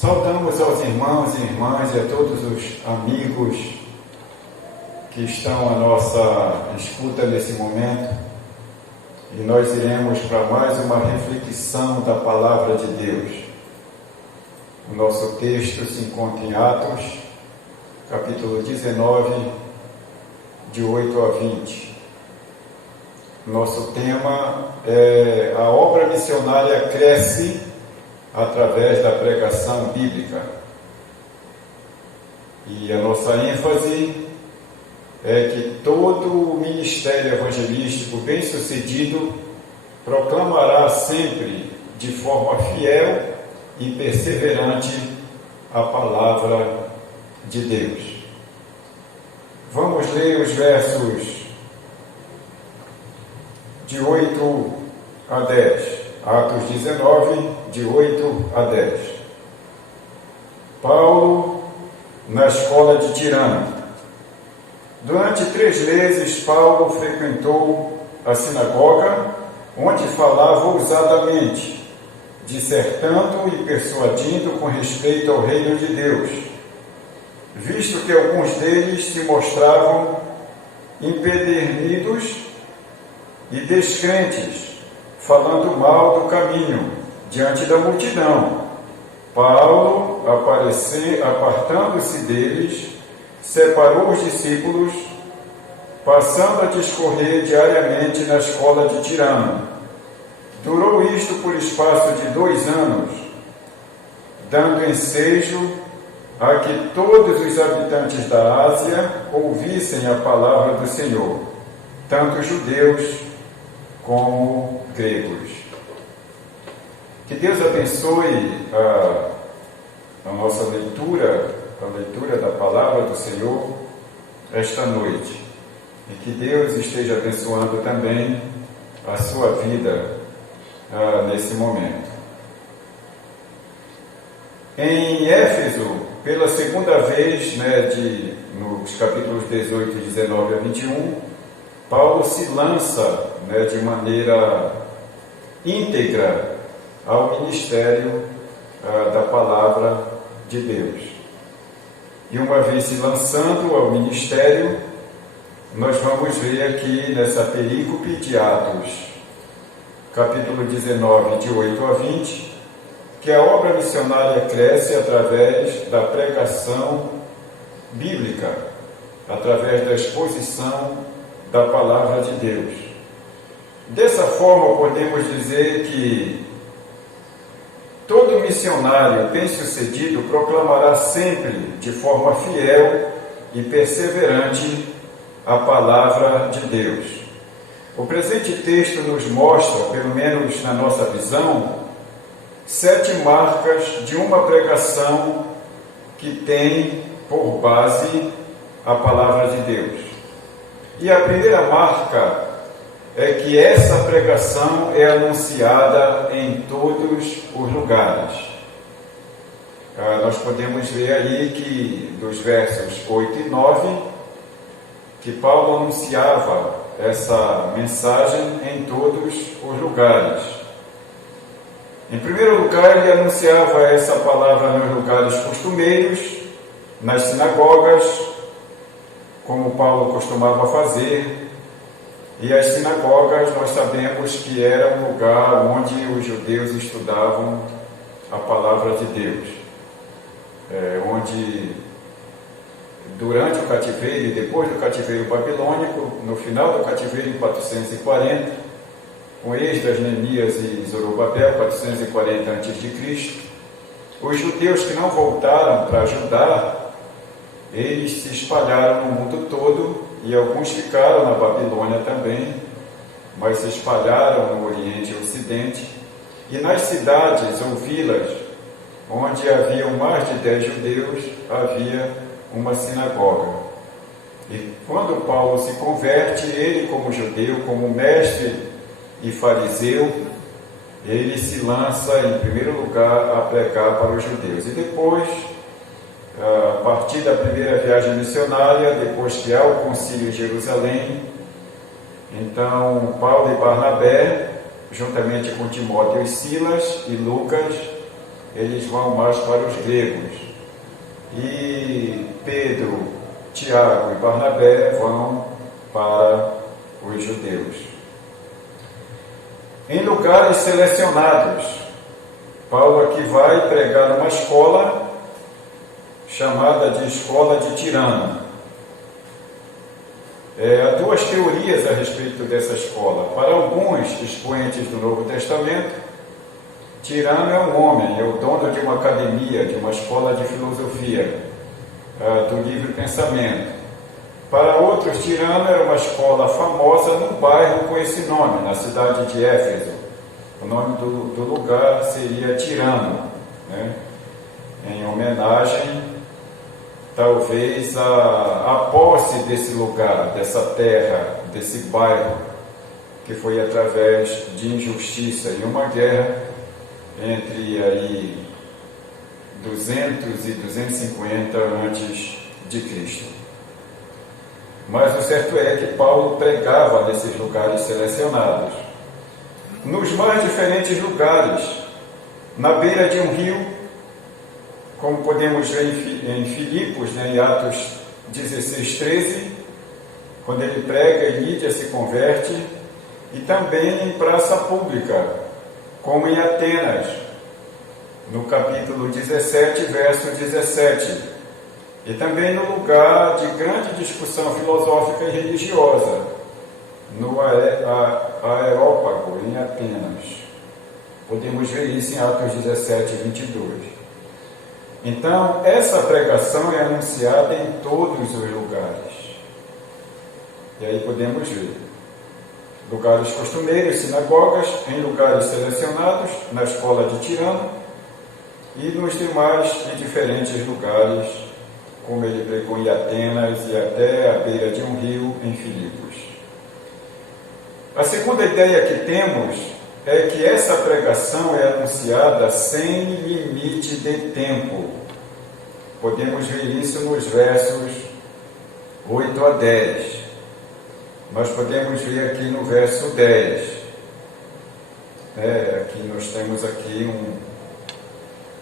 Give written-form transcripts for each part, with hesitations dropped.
Saudamos aos irmãos e irmãs e a todos os amigos que estão à nossa escuta nesse momento, e nós iremos para mais uma reflexão da Palavra de Deus. O nosso texto se encontra em Atos, capítulo 19, de 8 a 20. Nosso tema é: a obra missionária cresce através da pregação bíblica. E a nossa ênfase é que todo o ministério evangelístico bem-sucedido proclamará sempre de forma fiel e perseverante a palavra de Deus. Vamos ler os versos de 8 a 10. Atos 19, de 8 a 10. Paulo na escola de Tirano. Durante 3 meses, Paulo frequentou a sinagoga, onde falava ousadamente, dissertando e persuadindo com respeito ao reino de Deus, visto que alguns deles se mostravam empedernidos e descrentes, falando mal do caminho diante da multidão. Paulo, apartando-se deles, separou os discípulos, passando a discorrer diariamente na escola de Tirano. Durou isto por espaço de 2 anos, dando ensejo a que todos os habitantes da Ásia ouvissem a palavra do Senhor, tanto judeus como gregos. Que Deus abençoe a nossa leitura, a leitura da palavra do Senhor esta noite, e que Deus esteja abençoando também a sua vida nesse momento. Em Éfeso, pela segunda vez, nos capítulos 18, 19 a 21, Paulo se lança de maneira íntegra ao ministério da palavra de Deus. E uma vez se lançando ao ministério, nós vamos ver aqui nessa perícope de Atos, capítulo 19, de 8 a 20, que a obra missionária cresce através da pregação bíblica, através da exposição da palavra de Deus. Dessa forma, podemos dizer que todo missionário bem-sucedido proclamará sempre, de forma fiel e perseverante, a palavra de Deus. O presente texto nos mostra, pelo menos na nossa visão, 7 marcas de uma pregação que tem por base a palavra de Deus. E a primeira marca é que essa pregação é anunciada em todos os lugares. Nós podemos ver aí que, dos versos 8 e 9, que Paulo anunciava essa mensagem em todos os lugares. Em primeiro lugar, ele anunciava essa palavra nos lugares costumeiros, nas sinagogas, como Paulo costumava fazer. E as sinagogas, nós sabemos que era um lugar onde os judeus estudavam a palavra de Deus, onde durante o cativeiro e depois do cativeiro babilônico, no final do cativeiro em 440, com Esdras, Neemias e Zorobabel, 440 a.C., os judeus que não voltaram para Judá, eles se espalharam no mundo todo, e alguns ficaram na Babilônia também, mas se espalharam no Oriente e Ocidente, e nas cidades ou vilas onde haviam mais de 10 judeus, havia uma sinagoga. E quando Paulo se converte, ele como judeu, como mestre e fariseu, ele se lança em primeiro lugar a pregar para os judeus. E depois, a partir da primeira viagem missionária, depois que há o concílio em Jerusalém, então Paulo e Barnabé, juntamente com Timóteo e Silas e Lucas, eles vão mais para os gregos. E Pedro, Tiago e Barnabé vão para os judeus. Em lugares selecionados, Paulo aqui vai pregar numa escola chamada de Escola de Tirano. Há duas teorias a respeito dessa escola. Para alguns expoentes do Novo Testamento, Tirano é um homem, é o dono de uma academia, de uma escola de filosofia, do livre pensamento. Para outros, Tirano era uma escola famosa num bairro com esse nome, na cidade de Éfeso. O nome do lugar seria Tirano, né? Em homenagem, talvez, à posse desse lugar, dessa terra, desse bairro, que foi através de injustiça e uma guerra entre aí 200 e 250 antes de Cristo. Mas o certo é que Paulo pregava nesses lugares selecionados, nos mais diferentes lugares, na beira de um rio, como podemos ver em Filipos, né, em Atos 16:13, quando ele prega e Lídia se converte, e também em praça pública, como em Atenas, no capítulo 17, verso 17, e também no lugar de grande discussão filosófica e religiosa, no Areópago, em Atenas. Podemos ver isso em Atos 17, 22. Então, essa pregação é anunciada em todos os lugares. E aí podemos ver lugares costumeiros, sinagogas, em lugares selecionados, na escola de Tirano e nos demais e diferentes lugares, como ele pregou em Atenas e até à beira de um rio em Filipos. A segunda ideia que temos é que essa pregação é anunciada sem limite de tempo. Podemos ver isso nos versos 8 a 10. Nós podemos ver aqui no verso 10. Aqui nós temos aqui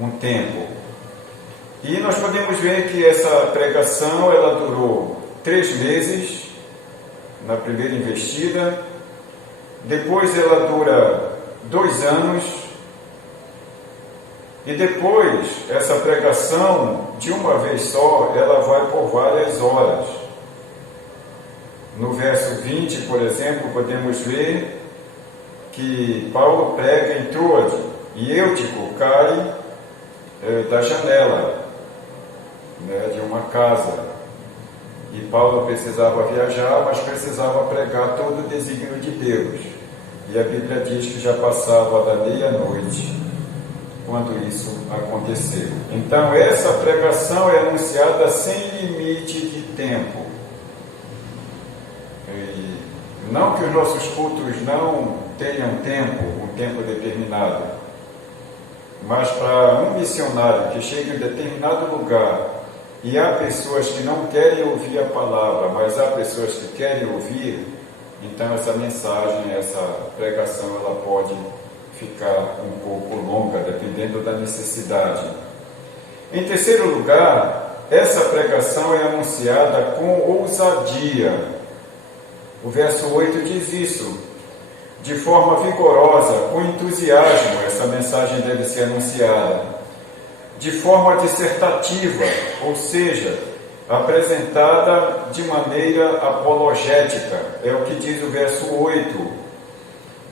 um tempo. E nós podemos ver que essa pregação ela durou 3 meses na primeira investida. Depois ela dura 2 anos, e depois essa pregação, de uma vez só, ela vai por várias horas. No verso 20, por exemplo, podemos ver que Paulo prega em Troade, e Eutico cai da janela, né, de uma casa. E Paulo precisava viajar, mas precisava pregar todo o desígnio de Deus. E a Bíblia diz que já passava da meia-noite quando isso aconteceu. Então, essa pregação é anunciada sem limite de tempo. E não que os nossos cultos não tenham um tempo determinado, mas para um missionário que chega em determinado lugar, e há pessoas que não querem ouvir a palavra, mas há pessoas que querem ouvir, então essa mensagem, essa pregação, ela pode ficar um pouco longa, dependendo da necessidade. Em terceiro lugar, essa pregação é anunciada com ousadia. O verso 8 diz isso. De forma vigorosa, com entusiasmo, essa mensagem deve ser anunciada. De forma dissertativa, ou seja, apresentada de maneira apologética, é o que diz o verso 8.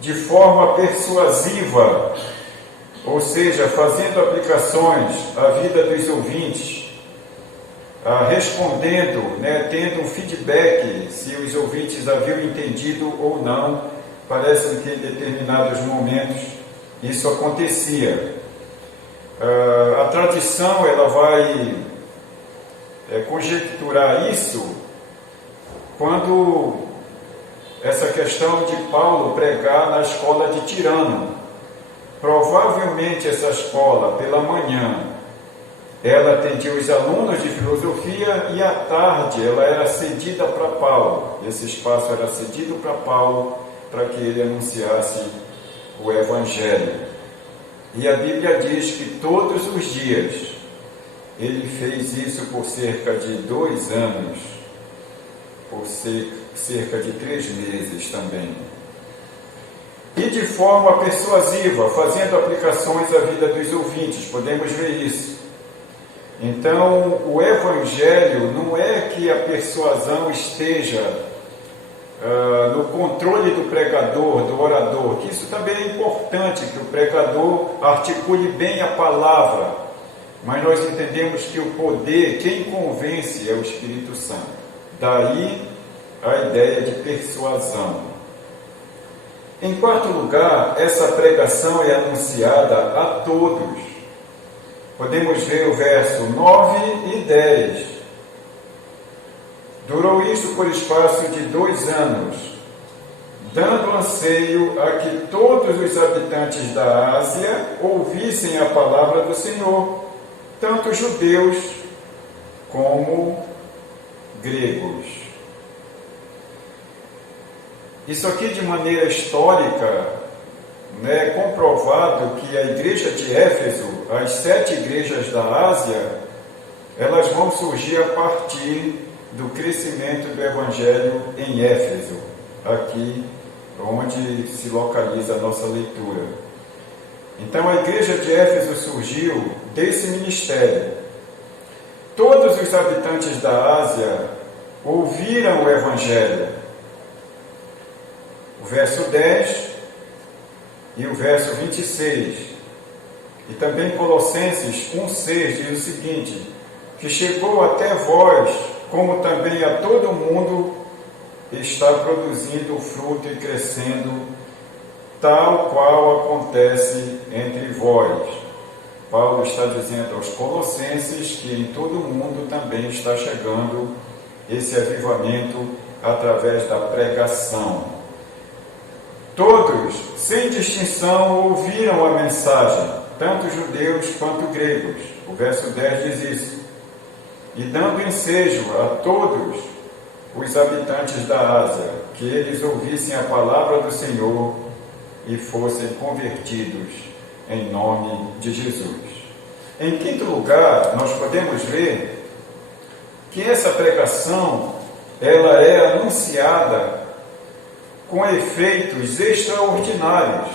De forma persuasiva, ou seja, fazendo aplicações à vida dos ouvintes, respondendo, tendo um feedback se os ouvintes haviam entendido ou não. Parece que em determinados momentos isso acontecia. A tradição ela vai conjecturar isso quando essa questão de Paulo pregar na escola de Tirano. Provavelmente essa escola, pela manhã, ela atendia os alunos de filosofia e à tarde ela era cedida para Paulo. Esse espaço era cedido para Paulo para que ele anunciasse o Evangelho. E a Bíblia diz que todos os dias ele fez isso por cerca de 2 anos, por cerca de 3 meses também. E de forma persuasiva, fazendo aplicações à vida dos ouvintes, podemos ver isso. Então, o Evangelho não é que a persuasão esteja no controle do pregador, do orador, que isso também é importante, que o pregador articule bem a palavra, mas nós entendemos que o poder, quem convence é o Espírito Santo. Daí a ideia de persuasão. Em quarto lugar, essa pregação é anunciada a todos. Podemos ver o verso 9 e 10. Durou isso por espaço de 2 anos, dando anseio a que todos os habitantes da Ásia ouvissem a palavra do Senhor, tanto judeus como gregos. Isso aqui, de maneira histórica, é comprovado que a igreja de Éfeso, as 7 igrejas da Ásia, elas vão surgir a partir do crescimento do Evangelho em Éfeso, aqui onde se localiza a nossa leitura. Então a igreja de Éfeso surgiu desse ministério. Todos os habitantes da Ásia ouviram o Evangelho. O verso 10 e o verso 26. E também Colossenses 1,6 diz o seguinte: que chegou até vós, como também a todo mundo está produzindo fruto e crescendo, tal qual acontece entre vós. Paulo está dizendo aos Colossenses que em todo mundo também está chegando esse avivamento através da pregação. Todos, sem distinção, ouviram a mensagem, tanto judeus quanto gregos. O verso 10 diz isso. E dando ensejo a todos os habitantes da Ásia, que eles ouvissem a palavra do Senhor e fossem convertidos em nome de Jesus. Em quinto lugar, nós podemos ver que essa pregação, ela é anunciada com efeitos extraordinários.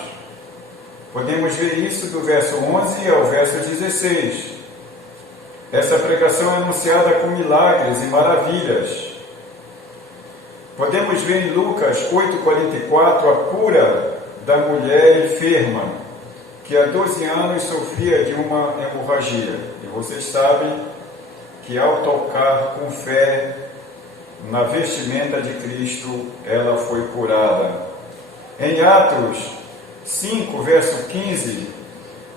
Podemos ver isso do verso 11 ao verso 16. Essa pregação é anunciada com milagres e maravilhas. Podemos ver em Lucas 8,44 a cura da mulher enferma, que há 12 anos sofria de uma hemorragia. E vocês sabem que ao tocar com fé na vestimenta de Cristo, ela foi curada. Em Atos 5, verso 15,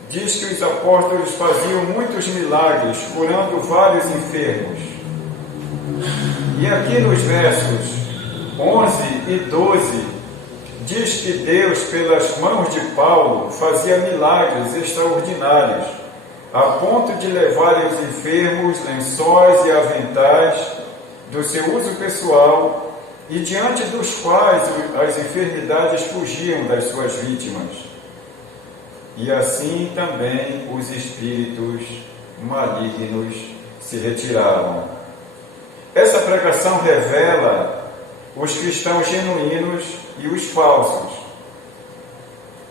diz que os apóstolos faziam muitos milagres, curando vários enfermos. E aqui nos versos 11 e 12, diz que Deus, pelas mãos de Paulo, fazia milagres extraordinários, a ponto de levarem os enfermos lençóis e aventais do seu uso pessoal, e diante dos quais as enfermidades fugiam das suas vítimas. E assim também os espíritos malignos se retiravam. Essa pregação revela os cristãos genuínos e os falsos.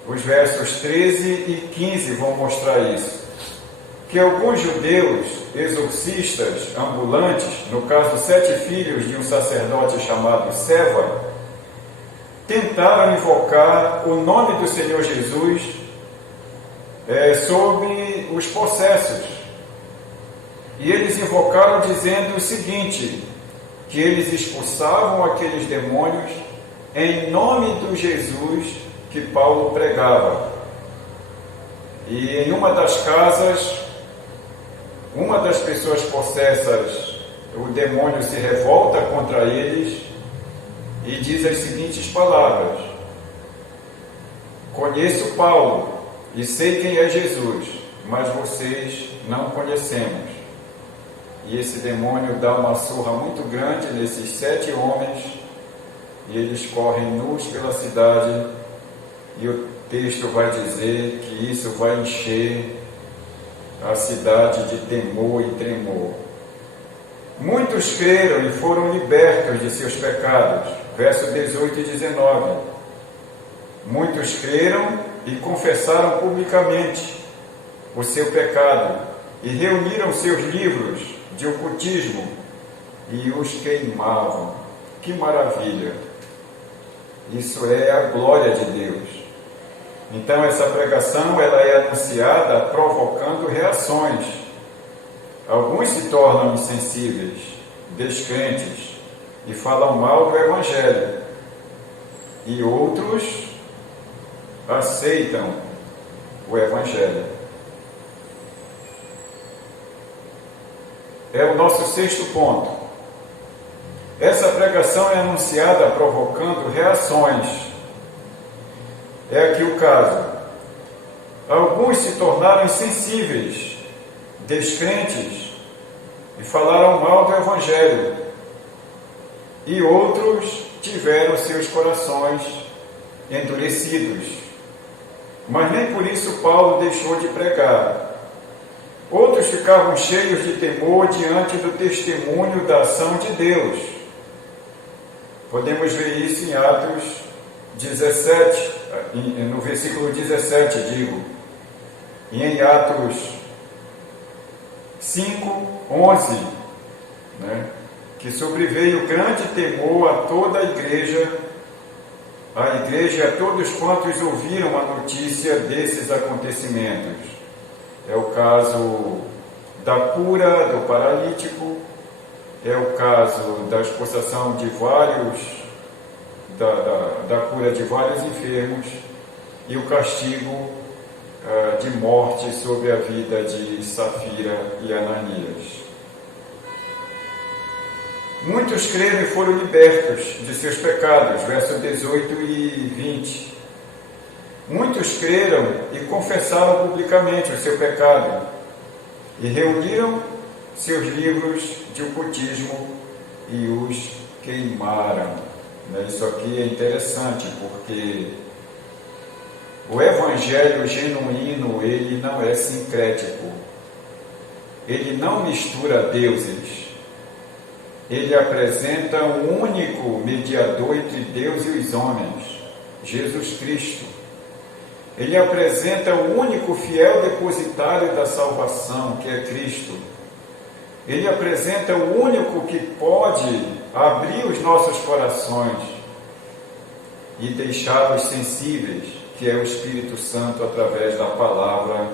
Os versos 13 e 15 vão mostrar isso. Que alguns judeus exorcistas ambulantes, no caso 7 filhos de um sacerdote chamado Seva, tentaram invocar o nome do Senhor Jesus sobre os possessos. E eles invocaram dizendo o seguinte, que eles expulsavam aqueles demônios em nome do Jesus que Paulo pregava. E em uma das casas, uma das pessoas possessas, o demônio se revolta contra eles e diz as seguintes palavras: conheço Paulo e sei quem é Jesus, mas vocês não conhecemos. E esse demônio dá uma surra muito grande nesses 7 homens, e eles correm nus pela cidade, e texto vai dizer que isso vai encher a cidade de temor e tremor. Muitos creram e foram libertos de seus pecados. Verso 18 e 19. Muitos creram e confessaram publicamente o seu pecado e reuniram seus livros de ocultismo e os queimavam. Que maravilha! Isso é a glória de Deus. Então essa pregação ela é anunciada provocando reações. Alguns se tornam insensíveis, descrentes e falam mal do Evangelho. E outros aceitam o Evangelho. É o nosso sexto ponto. Essa pregação é anunciada provocando reações. É aqui o caso. Alguns se tornaram insensíveis, descrentes e falaram mal do Evangelho. E outros tiveram seus corações endurecidos. Mas nem por isso Paulo deixou de pregar. Outros ficavam cheios de temor diante do testemunho da ação de Deus. Podemos ver isso em Atos 17, no versículo 17, digo. E em Atos 5, 11, que sobreveio grande temor a toda a igreja e a todos quantos ouviram a notícia desses acontecimentos. É o caso da cura do paralítico, é o caso da expulsação de vários, da cura de vários enfermos e o castigo de morte sobre a vida de Safira e Ananias. Muitos creram e foram libertos de seus pecados, versos 18 e 20. Muitos creram e confessaram publicamente o seu pecado e reuniram seus livros de ocultismo e os queimaram. Isso aqui é interessante porque o Evangelho genuíno, ele não é sincrético, ele não mistura deuses, ele apresenta um único mediador entre Deus e os homens, Jesus Cristo. Ele apresenta o único fiel depositário da salvação, que é Cristo. Ele apresenta o único que pode abrir os nossos corações e deixá-los sensíveis, que é o Espírito Santo através da palavra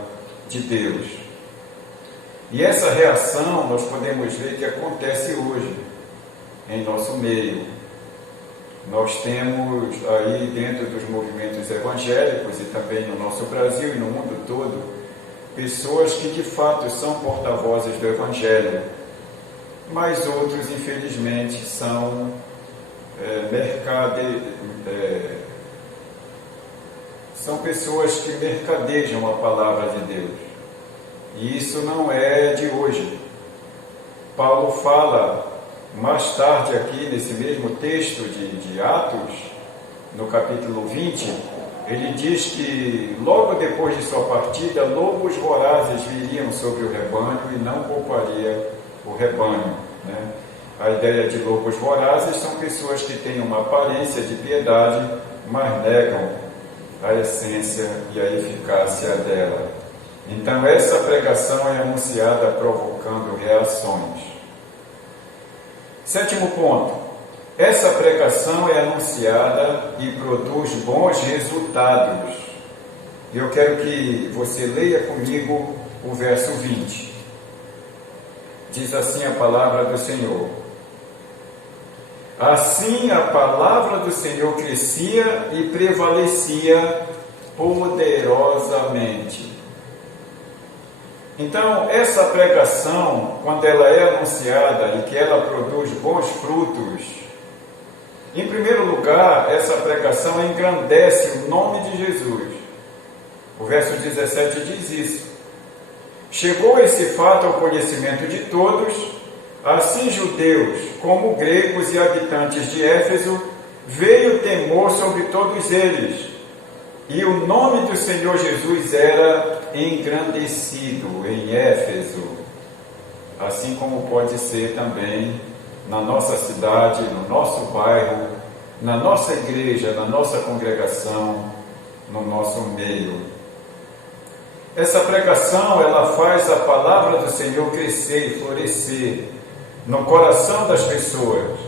de Deus. E essa reação nós podemos ver que acontece hoje em nosso meio. Nós temos aí dentro dos movimentos evangélicos e também no nosso Brasil e no mundo todo, pessoas que de fato são porta-vozes do Evangelho, mas outros infelizmente são são pessoas que mercadejam a palavra de Deus. E isso não é de hoje. Paulo fala mais tarde aqui, nesse mesmo texto de Atos, no capítulo 20, ele diz que logo depois de sua partida, lobos vorazes viriam sobre o rebanho e não pouparia o rebanho. A ideia de lobos vorazes são pessoas que têm uma aparência de piedade, mas negam a essência e a eficácia dela. Então essa pregação é anunciada provocando reações. Sétimo ponto, essa pregação é anunciada e produz bons resultados. Eu quero que você leia comigo o verso 20. Diz assim a palavra do Senhor: assim a palavra do Senhor crescia e prevalecia poderosamente. Então, essa pregação, quando ela é anunciada e que ela produz bons frutos, em primeiro lugar, essa pregação engrandece o nome de Jesus. O verso 17 diz isso. Chegou esse fato ao conhecimento de todos, assim judeus como gregos e habitantes de Éfeso, veio temor sobre todos eles, E o nome do Senhor Jesus era engrandecido em Éfeso, assim como pode ser também na nossa cidade, no nosso bairro, na nossa igreja, na nossa congregação, no nosso meio. Essa pregação, ela faz a palavra do Senhor crescer e florescer no coração das pessoas.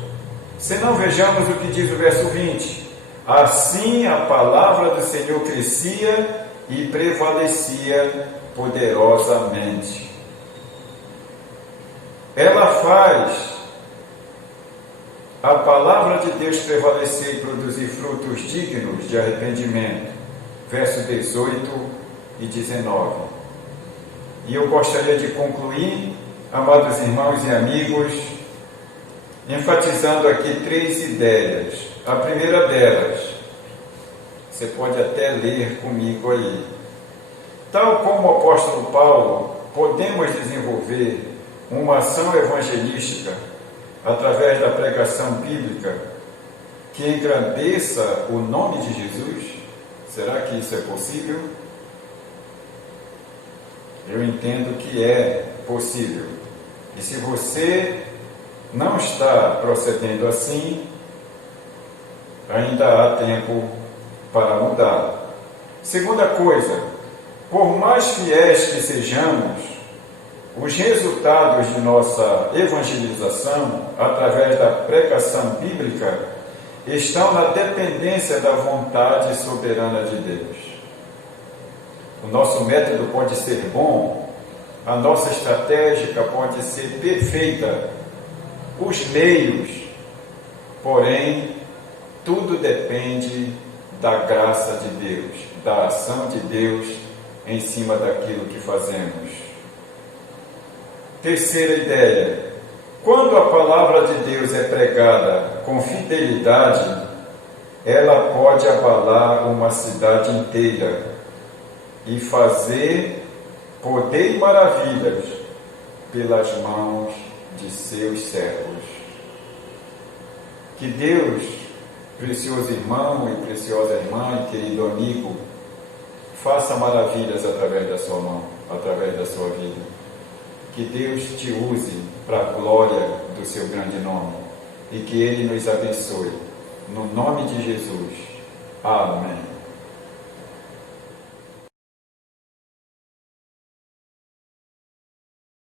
Se não, vejamos o que diz o verso 20. Assim a palavra do Senhor crescia e prevalecia poderosamente. Ela faz a palavra de Deus prevalecer e produzir frutos dignos de arrependimento. Verso 18 e 19. E eu gostaria de concluir, amados irmãos e amigos, enfatizando aqui 3 ideias. A primeira delas, você pode até ler comigo aí. Tal como o apóstolo Paulo, podemos desenvolver uma ação evangelística através da pregação bíblica que engrandeça o nome de Jesus? Será que isso é possível? Eu entendo que é possível. E se você não está procedendo assim, ainda há tempo para mudar. Segunda coisa, por mais fiéis que sejamos, os resultados de nossa evangelização, através da pregação bíblica, estão na dependência da vontade soberana de Deus. O nosso método pode ser bom, a nossa estratégia pode ser perfeita, os meios, porém, tudo depende da graça de Deus, da ação de Deus em cima daquilo que fazemos. Terceira ideia, quando a palavra de Deus é pregada com fidelidade, ela pode abalar uma cidade inteira e fazer poder e maravilhas pelas mãos de seus servos. Que Deus, precioso irmão e preciosa irmã e querido amigo, faça maravilhas através da sua mão, através da sua vida. Que Deus te use para a glória do seu grande nome e que Ele nos abençoe. No nome de Jesus. Amém.